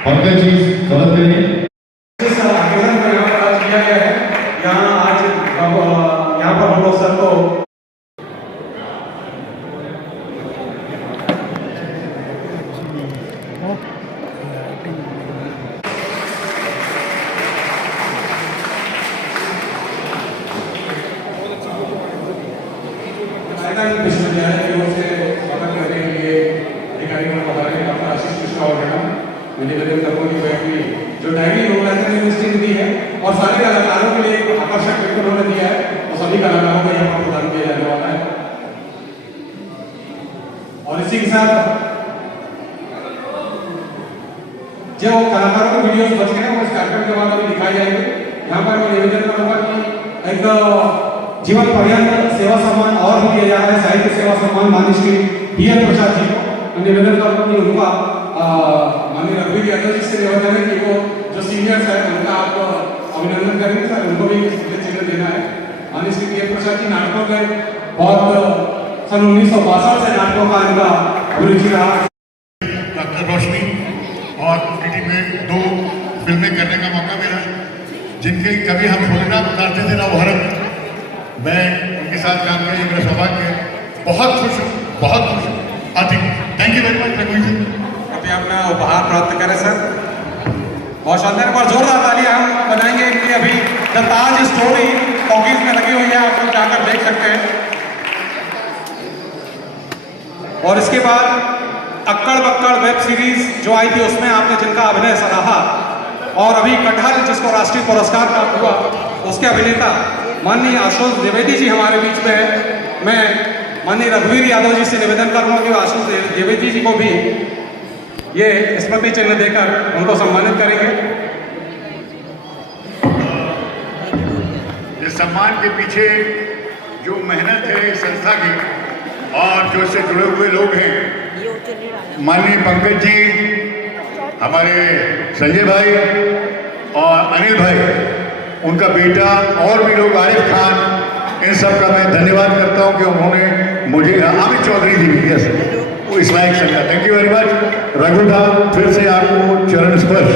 पंकज जी गलत करेंगे। आयोजन को यहाँ पर आज किया गया है। यहाँ पर हम लोग सर को विश्वविद्यालय की ओर से स्वागत करने के लिए अधिकारियों ने बताया कि डॉक्टर आशीष कृष्णा और मैडम निवेदन करूँ की बैठनी जो डायरी रोलाइजर यूनिवर्सिटी दी है और सारे कलाकारों के लिए एक आकर्षक गिफ्ट उन्होंने दिया है और सभी कलाकारों को यहाँ पर प्रदान किया जाने वाला है। और इसी के साथ जो कलाकारों के वीडियोस बच गए हैं इस कार्यक्रम के बाद अभी दिखाई जाएंगे। यहाँ पर मैं निवेदन करूँगा कि एक जीवन पर्यंत सेवा सम्मान और भी दिया जा रहा है, साहित्य सेवा सम्मान माननीय श्री पीएन प्रसाद जी को। मैं निवेदन करूँगा कि उनका माननीय रघुवीर यादव जी से निवेदन है कि वो जो सीनियर्स है उनका आप अभिनंदन करेंगे सर, उनको भी चिन्ह देना है। माननीय श्री पीएन प्रसाद जी नाटकों में बहुत सन 1962 से नाटकों का इनका अभिरुचि रहा। डॉक्टर रोशनी और टीटी में 2 फिल्में करने का मौका मिला, जिनके कभी हम भोलेनाथ उतारते थे ना भारत, मैं उनके साथ काम करने मेरा सौभाग्य है। बहुत खुश हूँ, बहुत खुश हूँ। थैंक यू वेरी मच रघुवीर जी। अभी अपना उपहार प्राप्त करें सर, बहुत शानदार। और जोरदार तालियां हम बनाएंगे इनके लिए। अभी द ताज स्टोरी टॉकीज में लगी हुई है, आप लोग जाकर देख सकते हैं। और इसके बाद अक्कड़ बक्कड़ वेब सीरीज जो आई थी उसमें आपने जिनका अभिनय सराहा, और अभी कटहल जिसको राष्ट्रीय पुरस्कार प्राप्त हुआ उसके अभिनेता माननीय आशुतोष द्विवेदी जी हमारे बीच में है। मैं माननीय रघुवीर यादव जी से निवेदन करूंगा कि आशुतोष द्विवेदी जी को भी ये स्मृति चिन्ह देकर उनको सम्मानित करेंगे। इस सम्मान के पीछे जो मेहनत है इस संस्था की और जो इससे जुड़े हुए लोग हैं, माननीय पंकज जी, हमारे संजय भाई और अनिल भाई, उनका बेटा और भी लोग, आरिफ खान, इन सब का मैं धन्यवाद करता हूं कि उन्होंने मुझे, अमित चौधरी जी भी यस वो इस लायक समझा। थैंक यू वेरी मच रघुदा, फिर से आपको चरण स्पर्श।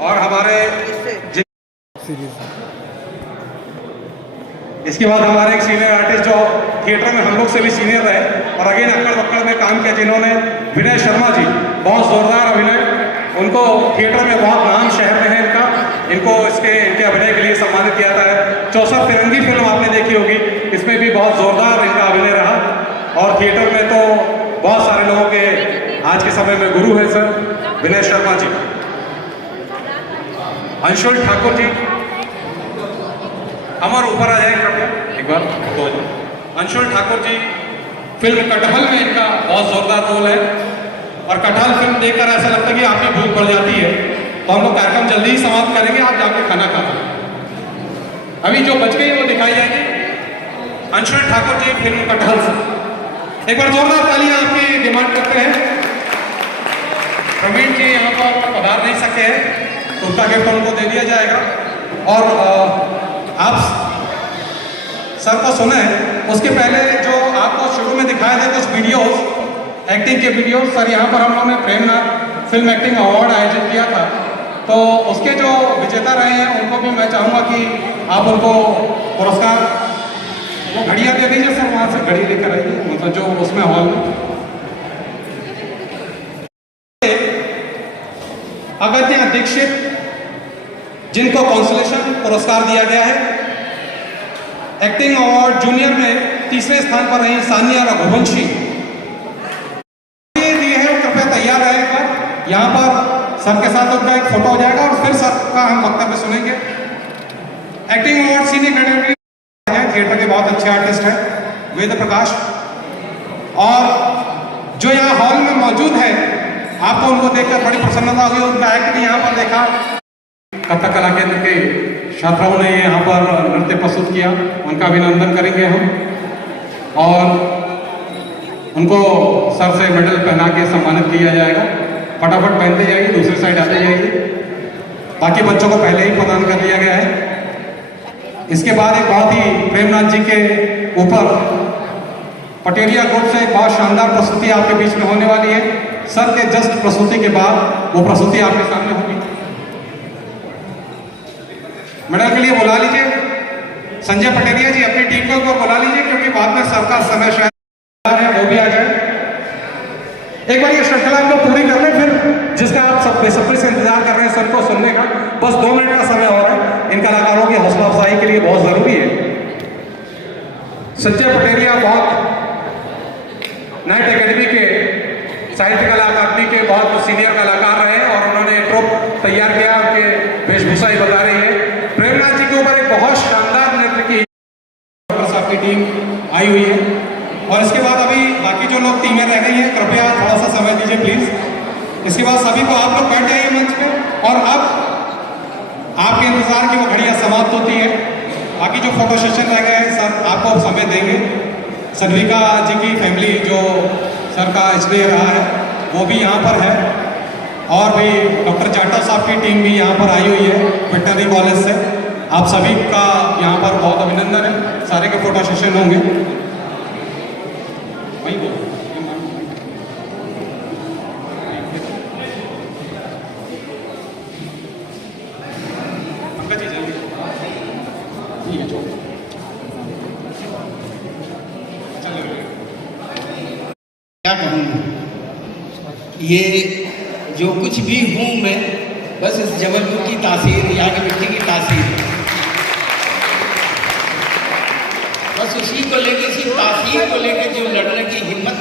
और हमारे इसके बाद हमारे एक सीनियर आर्टिस्ट जो थिएटर में हम लोग से भी सीनियर रहे और अगेन अक्कड़ बक्कड़ में काम किया, जिन्होंने विनय शर्मा जी, बहुत जोरदार अभिनय, उनको थिएटर में बहुत नाम शहर में है इनका, इनको इनके अभिनय के लिए सम्मानित किया जाता है। 64 फिरंगी फिल्म आपने देखी होगी, इसमें भी बहुत जोरदार इनका अभिनय रहा। और थिएटर में तो बहुत सारे लोगों के आज के समय में गुरु है सर विनय शर्मा जी। अंशुल ठाकुर जी हमारे ऊपर आ जाएंगे कृपया एक बार। तो अंशुल ठाकुर जी, फिल्म कटहल में इनका बहुत जोरदार रोल है और कटहल फिल्म देखकर ऐसा लगता है कि आपकी भूख बढ़ जाती है। तो हम लोग कार्यक्रम जल्दी ही समाप्त करेंगे, आप जाके खाना खा लें। अभी जो बच गई वो दिखाई जाएगी। अंशुल ठाकुर जी फिल्म कटहल से एक बार जोरदार तालियां आपकी डिमांड करते हैं। प्रवीण जी यहाँ पर पधार नहीं सके हैं, तो उनका गिफ्ट उनको दे दिया जाएगा। और आप सर को सुने, उसके पहले जो आपको शुरू में दिखाए थे कुछ वीडियोस, एक्टिंग के वीडियोस, सर यहाँ पर हम लोगों ने प्रेमनाथ फिल्म एक्टिंग अवार्ड आयोजित किया था, तो उसके जो विजेता रहे हैं उनको भी मैं चाहूँगा कि आप उनको पुरस्कार, वो घड़ियाँ दे दीजिए सर, वहाँ से घड़ी लेकर आइए, मतलब जो उसमें हॉल में। अगत्या दीक्षित जिनको कॉन्सुलेशन पुरस्कार दिया गया है, एक्टिंग अवार्ड जूनियर में 3रे स्थान पर रही सानिया रघुवंशी दिए हैं। कृपया तैयार रहे एक बार, यहाँ पर सर के साथ उनका एक फोटो हो जाएगा और फिर सर का हम वक्तव्य सुनेंगे। Acting award senior category theatre के बहुत अच्छे आर्टिस्ट हैं वेद प्रकाश, और जो यहाँ हॉल में मौजूद है आपको उनको देखकर बड़ी प्रसन्नता हुई, उनका एक्ट भी यहाँ पर देखा। कथक कला केंद्र के छात्राओं ने यहाँ पर नृत्य प्रस्तुत किया, उनका अभिनंदन करेंगे हम और उनको सर से मेडल पहना के सम्मानित किया जाएगा। फटाफट पहनते जाइए, दूसरी साइड आते जाइए, बाकी बच्चों को पहले ही प्रदान कर दिया गया है। इसके बाद एक बहुत ही प्रेमनाथ जी के ऊपर पटेरिया ग्रुप से एक बहुत शानदार प्रस्तुति आपके बीच में होने वाली है। सर के जस्ट प्रसूति के बाद वो प्रसूति आपके सामने होगी। मेडल के लिए बुला लीजिए संजय पटेरिया जी, अपनी टीम को बुला लीजिए, क्योंकि बाद में सर का समय शायद है वो भी आ जाए। एक बार ये श्रृंखला को पूरी कर ले, फिर जिसका आप सब बेसब्री से इंतजार कर रहे हैं सर को सुनने का, बस 2 मिनट का समय और है। इन कलाकारों की हौसला अफजाई के लिए बहुत जरूरी है। संजय पटेरिया बहुत नाइट एकेडमी के साहित्य कला अकादमी के बहुत सीनियर कलाकार रहे और उन्होंने ट्रुप तैयार किया, उनके वेशभूषा ही बता रही है। प्रेमनाथ जी के ऊपर एक बहुत शानदार नृत्य की आपकी टीम आई हुई है। और इसके बाद अभी बाकी जो लोग टीमें रह गई हैं, कृपया थोड़ा सा समय दीजिए प्लीज। इसके बाद सभी को आप लोग बैठ जाइए मंच पे, और अब आपके इंतजार की वो घड़ियां समाप्त होती है। बाकी जो फोटो सेशन रह गए हैं सर आपको समय देंगे। सनविका जी की फैमिली जो सर का स्नेह रहा है वो भी यहाँ पर है, और भी डॉक्टर जाटव साहब की टीम भी यहाँ पर आई हुई है वेटनरी कॉलेज से। आप सभी का यहाँ पर बहुत अभिनंदन है। सारे के फोटो सेशन होंगे। वही बोलो पंकज जी जल्दी ठीक है, क्या कहूँ, ये जो कुछ भी हूँ मैं बस इस जबलपुर की तासीर, यहाँ की मिट्टी की तासीर, बस उसी को लेकर, इसी तासीर को लेकर जो लड़ने की हिम्मत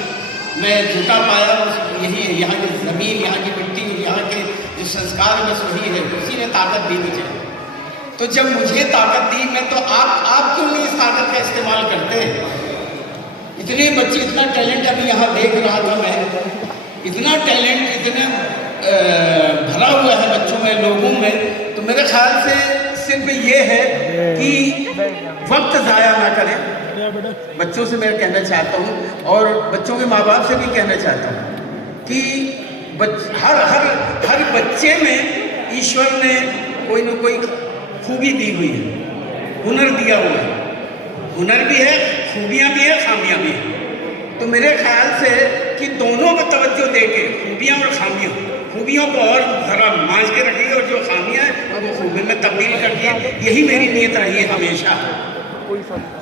मैं जुटा पाया, बस यही है। यहाँ की ज़मीन, यहाँ की मिट्टी, यहाँ के जो संस्कार, बस वही है, उसी ने ताकत दी मुझे। तो जब मुझे ताकत दी, मैं तो आप क्यों नहीं इस ताकत का इस्तेमाल करते? इतने बच्चे, इतना टैलेंट अभी यहाँ देख रहा था मैं, इतना टैलेंट, इतना भरा हुआ है बच्चों में, लोगों में। तो मेरे ख्याल से सिर्फ ये है कि वक्त ज़ाया ना करें। बच्चों से मैं कहना चाहता हूँ, और बच्चों के माँ बाप से भी कहना चाहता हूँ कि हर बच्चे में ईश्वर ने कोई न कोई खूबी दी हुई है, हुनर दिया हुआ है। हुनर भी है, खूबियाँ भी है, खामियाँ भी है। तो मेरे ख्याल से कि दोनों पर तवज्जो देके, खूबियाँ और खामियाँ, खूबियों को और ज़रा मांझ के रखिए, और जो खामियाँ हैं वो खूबी में तब्दील कर दिए। यही मेरी नीयत रही है हमेशा।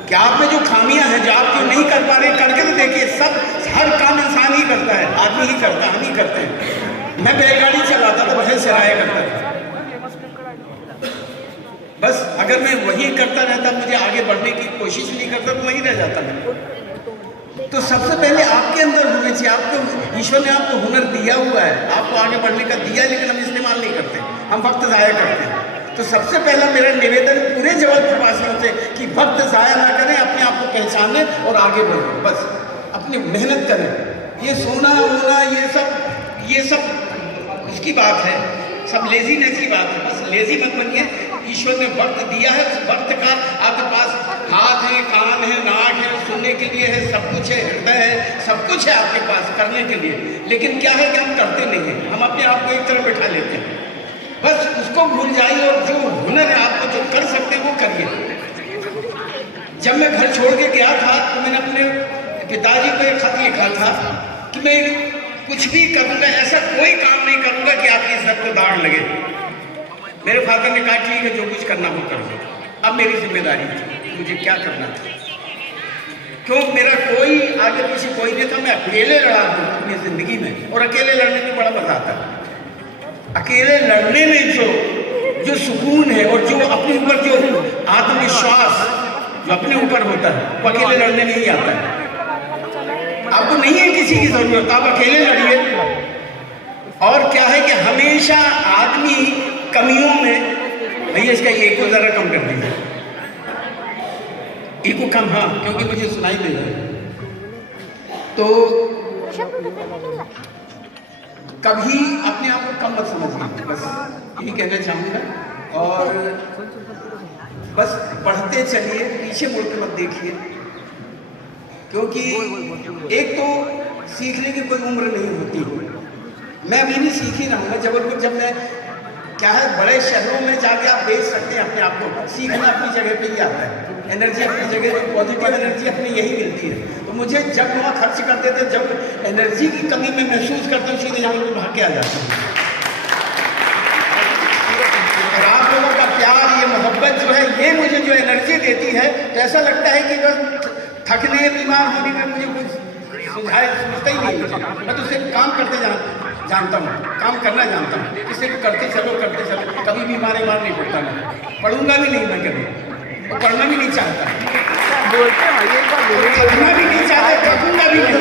क्या आप में जो खामियाँ हैं, जो आप जो नहीं कर पा रहे, करके तो देखिए। सब, हर काम इंसान ही करता है, आदमी ही करता है, हम ही करते हैं। मैं बैलगाड़ी चलाता था, वहीं सराया करता था। बस अगर मैं वही करता रहता, मुझे आगे बढ़ने की कोशिश नहीं करता, तो वहीं रह जाता मैं। तो सबसे पहले आपके अंदर होने चाहिए। आपको, ईश्वर ने आपको हुनर दिया हुआ है, आपको आगे बढ़ने का दिया, लेकिन हम इस्तेमाल नहीं करते, हम वक्त ज़ाया करते हैं। तो सबसे पहला मेरा निवेदन पूरे जबलपुर वासियों से कि वक्त ज़ाया ना करें, अपने आप को पहचानें और आगे बढ़ें। बस अपनी मेहनत करें। ये सोना वोना ये सब इसकी बात है, सब लेजीनेस की बात है। बस लेजी मत बनिए। ईश्वर ने वक्त दिया है, उस वक्त का आपके पास हाथ है, कान है, नाक है, सुनने के लिए है, सब कुछ है, हृदय है, सब कुछ है आपके पास करने के लिए। लेकिन क्या है कि हम करते नहीं हैं, हम अपने आप को एक तरफ बैठा लेते हैं। बस उसको भूल जाइए, और जो हुनर है आपको जो कर सकते हैं वो करिए। जब मैं घर छोड़ के गया था तो मैंने अपने पिताजी को एक खत लिखा था कि मैं कुछ भी करूँगा, ऐसा कोई काम नहीं करूँगा कि आपकी इज्जत को दाग लगे। मेरे फादर ने कहा ठीक है, जो कुछ करना हो कर लो। अब मेरी जिम्मेदारी थी, मुझे क्या करना था, क्यों मेरा कोई आगे पीछे कोई नहीं था। मैं अकेले लड़ा हूँ अपनी ज़िंदगी में, और अकेले लड़ने में बड़ा मजा आता है। अकेले लड़ने में जो सुकून है, और जो अपने ऊपर जो आत्मविश्वास जो अपने ऊपर होता है, वो अकेले लड़ने में ही आता है। आपको नहीं है किसी की जरूरत, आप अकेले लड़िए। और क्या है कि हमेशा आदमी कमियों में, भैया इसका एक को जरा कम कर दीजिए, एक को कम, हाँ, क्योंकि मुझे सुनाई दे रहा है। तो कभी अपने आप को कम मत समझिए, बस यही कहना चाहूँगा। और बस बढ़ते चलिए, पीछे मुड़ के मत देखिए, क्योंकि एक तो सीखने की कोई उम्र नहीं होती। मैं अभी नहीं सीख ही रहूँगा। जबलपुर जब मैं क्या है, बड़े शहरों में जाके आप बेच सकते हैं अपने आप को, सीखना अपनी जगह पे ही आता है, एनर्जी अपनी जगह, पॉजिटिव एनर्जी अपनी यही मिलती है। तो मुझे जब वहाँ खर्च करते थे, जब एनर्जी की कमी में महसूस करता हूँ, सीधे यहाँ पर भाग के आ जाता हूँ। और आप लोगों का प्यार, ये मोहब्बत जो है, ये मुझे जो एनर्जी देती है, तो ऐसा लगता है कि बस थकने, बीमार होने में मुझे कुछ सोचता ही नहीं। मैं तो सिर्फ काम करते जानता हूँ, काम करना जानता हूँ कि सिर्फ करते चलो, कभी भी मारे मार नहीं पड़ता। मैं पढ़ूंगा भी नहीं, मैं कभी पढ़ना भी नहीं चाहता, पढ़ना भी नहीं चाहता, थकूंगा भी नहीं,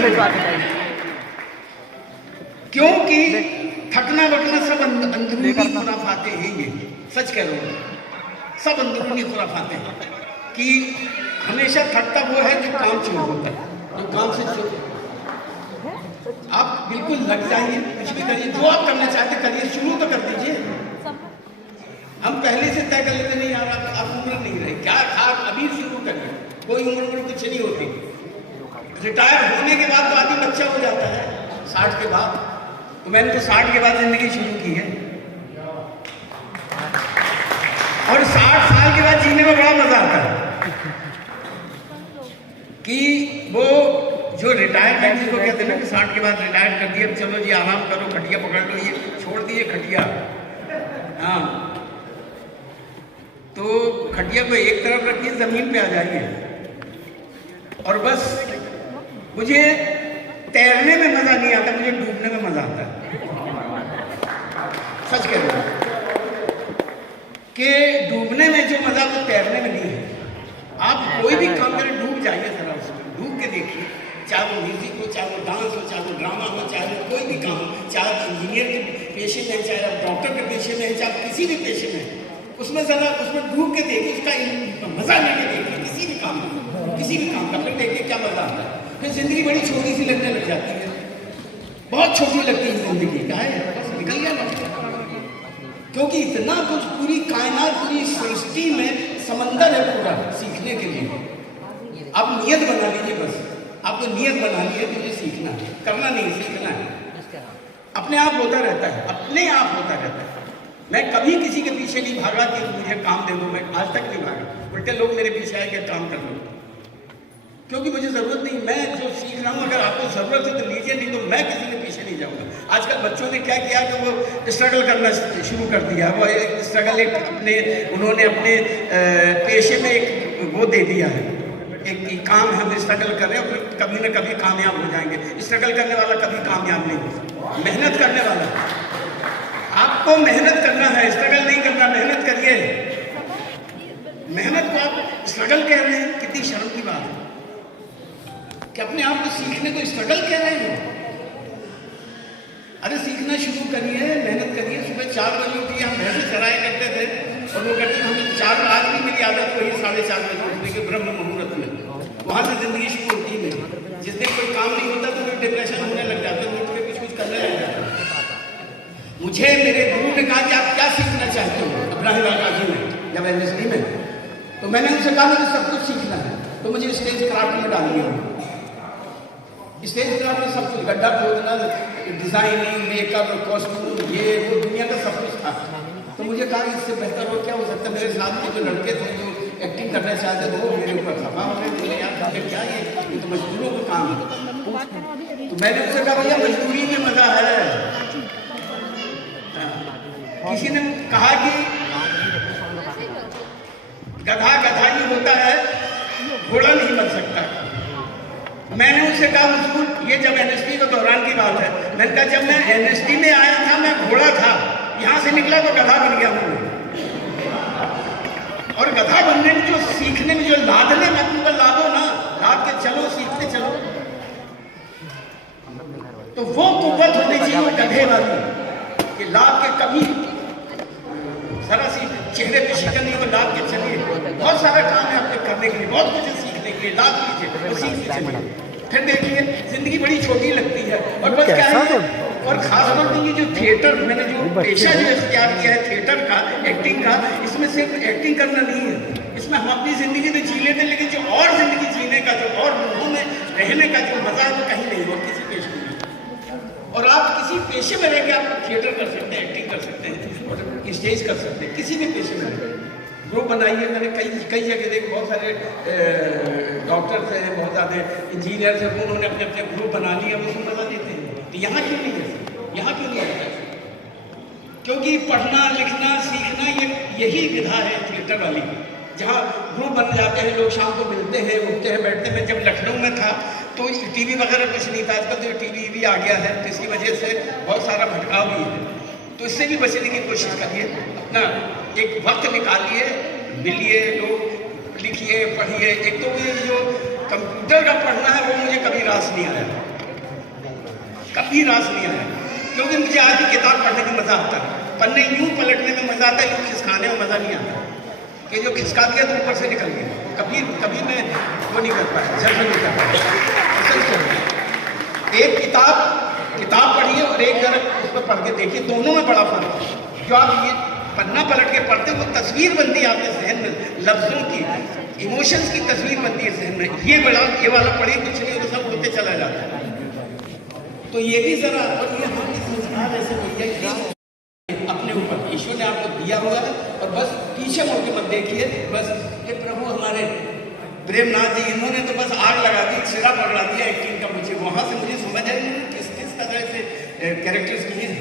क्योंकि थकना वकना सब अंदरूनी खुराफाते हैं। ये सच कह रहा हूँ, सब अंदरूनी खुराफाते हैं कि हमेशा थकता वो है जो काम चोर होता है, जो काम से चोर। आप बिल्कुल लग जाइए, कुछ भी करिए, जो आप करना चाहते करिए, शुरू तो कर दीजिए। हम पहले से तय कर लेते, नहीं यार आप उम्र नहीं रहे, क्या आप अभी शुरू करिए, कोई उम्र कुछ नहीं होती। रिटायर होने के बाद तो आदमी बच्चा हो जाता है, 60 के बाद। तो मैंने तो 60 के बाद जिंदगी शुरू की है, और 60 साल के बाद जीने में बड़ा मजा आता है कि वो जो रिटायरमेंट जिसको कहते हैं ना कि 60 के बाद रिटायर कर दिया, चलो जी आराम करो, खटिया पकड़ लो, ये छोड़ दिए खटिया। हाँ, तो खटिया को एक तरफ रखिए, जमीन पे आ जाइए, और बस मुझे तैरने में मजा नहीं आता, मुझे डूबने में मजा आता है। सच कह रहा हूं कि डूबने में जो मजा वो तैरने में नहीं है। आप कोई भी काम करें, डूब जाइए जरा उसमें, डूब के देखिए, चाहे वो म्यूजिक हो, चाहे वो डांस हो, चाहे वो ड्रामा हो, चाहे वो कोई भी काम हो, चाहे आप इंजीनियर के पेशे में है, चाहे आप डॉक्टर के पेशे में है, चाहे आप किसी भी पेशे में है, उसमें जरा उसमें डूब के देखिए, उसका मजा लेके देखिए, किसी भी काम का फिर देखिए क्या मजा आता है। फिर जिंदगी बड़ी छोटी सी लगने लग जाती है, बहुत छोटी लगती है जिंदगी, क्या है बस निकल गया लगता है, क्योंकि इतना कुछ पूरी कायनात, पूरी सृष्टि में समंदर है पूरा सीखने के लिए। आप नियत बना लीजिए, बस आपको नियत बनानी है, मुझे सीखना है, करना नहीं, सीखना है। अपने आप होता रहता है, अपने आप होता रहता है। मैं कभी किसी के पीछे नहीं भागा कि मुझे काम दे दो, मैं आज तक नहीं भागा, उल्टे लोग मेरे पीछे आए कि काम कर लो, क्योंकि मुझे जरूरत नहीं। मैं जो सीख रहा हूँ, अगर आपको जरूरत है तो लीजिए, नहीं तो मैं किसी के पीछे नहीं जाऊँगा। आजकल बच्चों ने क्या किया कि वो स्ट्रगल करना शुरू कर दिया, वो एक स्ट्रगल उन्होंने अपने पेशे में एक वो दे दिया है, एक काम है, हम स्ट्रगल कर रहे हैं, फिर कभी न कभी कामयाब हो जाएंगे। स्ट्रगल करने वाला कभी कामयाब नहीं हो सकता, मेहनत करने वाला। आपको मेहनत करना है, स्ट्रगल नहीं करना, मेहनत करिए। मेहनत को आप स्ट्रगल कह रहे हैं, कितनी शर्म की बात है कि अपने आप को सीखने को स्ट्रगल कह रहे हैं। अरे सीखना शुरू करिए, मेहनत करिए। सुबह 4 बजे उठिए, हम भैंसे चराया करते थे, और वो कहते थे हमें 4, आज भी मेरी आदत वही 4:30 बजे उठने के ब्रह्म मुहूर्त में, वहाँ से जिंदगी शुरू होती है। जिस दिन कोई काम नहीं होता तो फिर डिप्रेशन होने लग जाता है, उठ के कुछ करने लग जाता है। मुझे मेरे गुरु ने कहा कि आप क्या सीखना चाहते हो, इब्राहिम काजी में, जब एमएसडी में, तो मैंने उनसे कहा मुझे सब कुछ सीखना है। तो मुझे स्टेज क्राफ्ट में डाल दिया। स्टेज क्राफ्ट में सब कुछ, गड्ढा खोदना, डिजाइनिंग, मेकअप, कॉस्ट्यूम, ये वो दुनिया का सब कुछ था। तो मुझे कहा इससे बेहतर और क्या हो सकता है। मेरे साथ के जो लड़के थे जो एक्टिंग करना चाहते थे, वो मेरे ऊपर खफा हो गए, बोले यार क्या ये तो मजदूरों का काम है। तो मैंने उनसे कहा भैया मजदूरी में मजा है। किसी ने कहा कि गधा गधा ही होता है, घोड़ा नहीं बन सकता। मैंने उनसे कहा हुजूर, ये जब एनएसडी के दौरान की बात है, मैंने कहा जब मैं एनएसडी में आया था मैं घोड़ा था, यहाँ से निकला तो गधा बन गया हूँ। और गधा बनने में जो सीखने में जो लादने में तुम लादो ना, लाद के चलो, सीखते चलो, तो वो कुव्वत होनी चाहिए वो गधे वाली कि लाद के कभी जरा सी चेहरे पे शिकन नहीं, वो लाद के चलिए। बहुत सारा काम है आपके करने के लिए, बहुत कुछ सीखने के लिए, लाद लीजिए तो सीख लीजिए। फिर देखिए जिंदगी बड़ी छोटी लगती है। और बस क्या है, और खासतौर पर ये जो थिएटर, मैंने जो पेशा जो इख्तियार किया है थिएटर का, एक्टिंग का, इसमें सिर्फ एक्टिंग करना नहीं है, इसमें हम अपनी जिंदगी तो जी लेते, लेकिन जो और जिंदगी जीने का, जो और लोगों में रहने का जो मजा है वो कहीं नहीं हो, किसी पेशे में। और आप किसी किसी पेशे में रह के आप थिएटर कर सकते हैं, एक्टिंग कर सकते हैं, स्टेज कर सकते हैं, किसी भी पेशे में रह। ग्रुप बनाइए, मैंने कई जगह देखे, बहुत सारे डॉक्टर्स हैं, बहुत ज़्यादा इंजीनियर्स हैं, उन्होंने अपने अपने ग्रुप बना लिए, अब उसमें मजा देते हैं। तो यहाँ क्यों नहीं है, यहाँ क्यों नहीं है? क्योंकि पढ़ना लिखना सीखना यही विधा है थिएटर वाली, जहाँ ग्रुप बन जाते हैं, लोग शाम को मिलते हैं, उठते हैं, बैठते हैं। जब लखनऊ में था तो टीवी वगैरह कुछ नहीं था, आजकल तो टीवी भी आ गया है, तो इसकी वजह से बहुत सारा भटकाव भी है। तो इससे भी बचने की कोशिश करिए, अपना एक वक्त निकालिए, मिलिए, लोग लिखिए, पढ़िए। एक तो ये जो कंप्यूटर का पढ़ना है वो मुझे कभी रास नहीं आया, कभी रास नहीं आया, क्योंकि मुझे आज भी किताब पढ़ने में मज़ा आता है, पन्ने यूँ पलटने में मज़ा आता है, यूँ खिसकाने में मज़ा नहीं आता, कि जो खिसका दिया तो ऊपर से निकल गया। कभी मैं वो नहीं कर पाया, जब नहीं कर पाया। एक किताब पढ़िए और एक जरा उसमें पढ़ के देखिए, दोनों में बड़ा फर्क है। जो आप ये पन्ना पलट के पढ़ते हो, वो तस्वीर बनती है आपके जहन में, लफ्ज़ों की, इमोशंस की तस्वीर बनती है जहन में। ये वाला पढ़िए, कुछ नहीं तो सब उड़ते चला जाता है। तो ये भी जरा, और ये हम संस्कार ऐसे भैया अपने ऊपर ईश्वर ने आपको दिया हुआ है, और बस पीछे मुड़ के मत देखिए। बस ये प्रभु हमारे प्रेमनाथ जी, इन्होंने तो बस आग लगा दी, सिरा पकड़ा दिया एक्टिंग का। मुझे वहाँ से मुझे समझ आई किस किस तरह से कैरेक्टर्स किए हैं।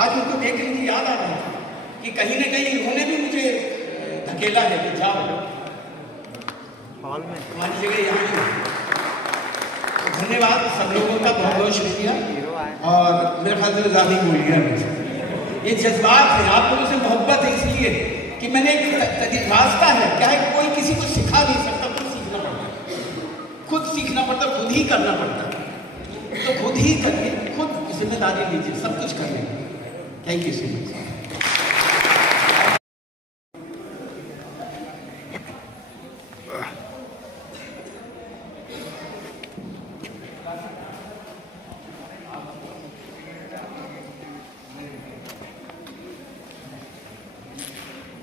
आज उनको देख के मुझे याद आ रहा है कि कहीं ना कहीं इन्होंने भी मुझे धकेला है कि जाओ हमारी जगह यहाँ ही। तो धन्यवाद सब लोगों का, बहुत बहुत शुक्रिया। और मेरे ख्याल से ज़्यादा ही बोल गया, ये जज्बात है, आप लोगों से मोहब्बत है, इसलिए कि मैंने एक रास्ता है, क्या है, कोई किसी को सिखा नहीं सकता, खुद सीखना पड़ता है, खुद सीखना पड़ता है, खुद ही करना पड़ता है। तो खुद ही करिए, खुद जिम्मेदारी लीजिए, सब कुछ करिए। Thank you so much.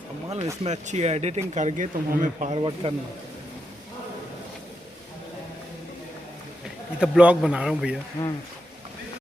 कमाल, इसमें अच्छी एडिटिंग करके तुम हमें फॉरवर्ड करना। ये तो ब्लॉग बना रहा हूँ भैया।